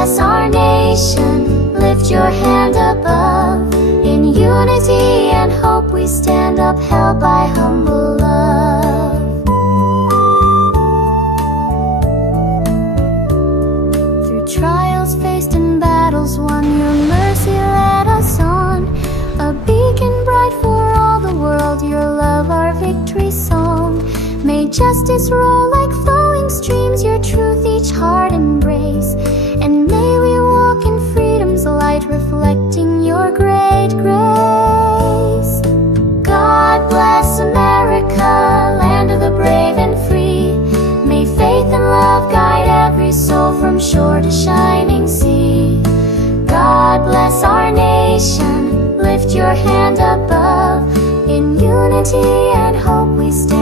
bless our nation. Lift your hand above. In unity and hope we stand upheld by humble love. Through trials faced and battles won, your mercy led us on. A beacon bright for all the world, your love our victory song. May justice roll like flowing streams, your truth each heart embrace. And may we walk in freedom's light, reflecting your great grace. God bless America, land of the brave and free. May faith and love guide every soul from shore to shining sea. God bless our nation, lift your hand above. In unity and hope we stand